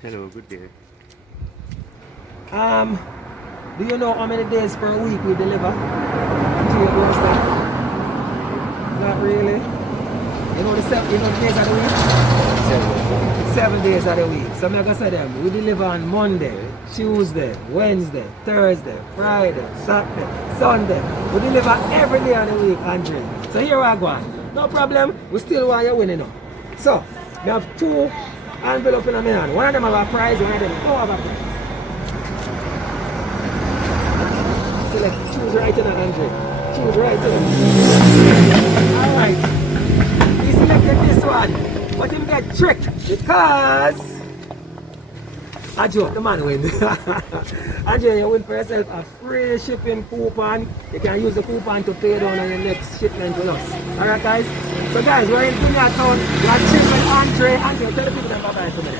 Hello, good day. Do you know how many days per week we deliver to your doorstep? Not really. You know the days of the week? 7 days of the week. So I'm gonna say them. We deliver on Monday, Tuesday, Wednesday, Thursday, Friday, Saturday, Sunday. We deliver every day of the week, Andre. So here I go on. No problem. We still want you winning now. So we have two envelopes in my hand. One of them have a prize, one of them don't have a prize. Select, choose right in it, Andre. Choose right in it. Alright. He selected this one. But him get tricked because I joke, the man win. Andre, you win for yourself a free shipping coupon. You can use the coupon to pay down on your next shipment with us. Alright guys? So guys, we're in Dunya Town. We are chilling with Andre. Andre, tell the people that bye-bye for me.